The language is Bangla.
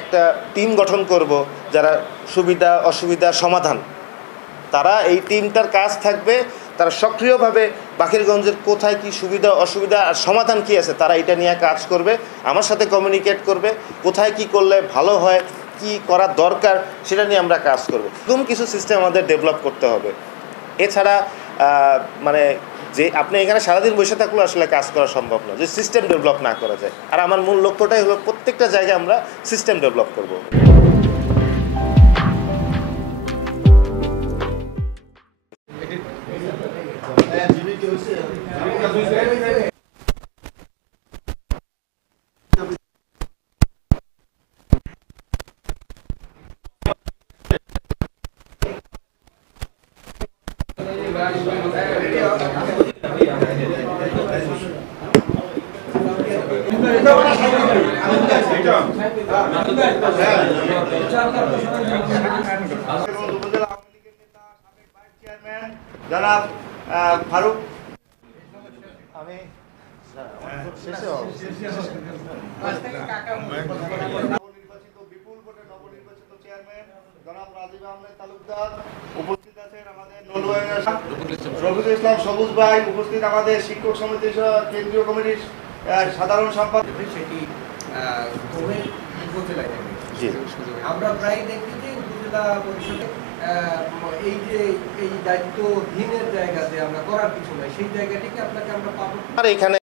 একটা টিম গঠন করব যারা সুবিধা অসুবিধা সমাধান, তারা এই টিমটার কাজ থাকবে, তারা সক্রিয়ভাবে বাকেরগঞ্জের কোথায় কি সুবিধা অসুবিধা আর সমাধান কি আছে তারা এটা নিয়ে কাজ করবে, আমার সাথে কমিউনিকেট করবে, কোথায় কি করলে ভালো হয়, কি করা দরকার সেটা নিয়ে আমরা কাজ করব। এরকম কিছু সিস্টেম আমাদের ডেভেলপ করতে হবে। এছাড়া মানে যে আপনি এখানে সারাদিন বসে থাকলেও আসলে কাজ করা সম্ভব না যে সিস্টেম ডেভেলপ না করা যায়। আর আমার মূল লক্ষ্যটাই হলো প্রত্যেকটা জায়গায় আমরা সিস্টেম ডেভেলপ করব। জনাব ফারুক, আমি নবনির্বাচিত বিপুল ভোটে নবনির্বাচিত চেয়ারম্যান জনাব রাজীব আহমেদ তালুকদার, উপস্থিত আছেন আমাদের নলুয়াইনের রফিকুল ইসলাম সবুজ ভাই, উপস্থিত আমাদের শিক্ষক সমিতির কেন্দ্রীয় কমিটির সাধারণ সম্পাদক। সেটি উপজেলায় জি, আমরা প্রায় দেখি যে উপজেলা পরিষদে এই যে এই দায়িত্বহীনের জায়গাতে আমরা করার কিছু নাই, সেই জায়গাটিকে আপনাকে আমরা পাবো। আর এখানে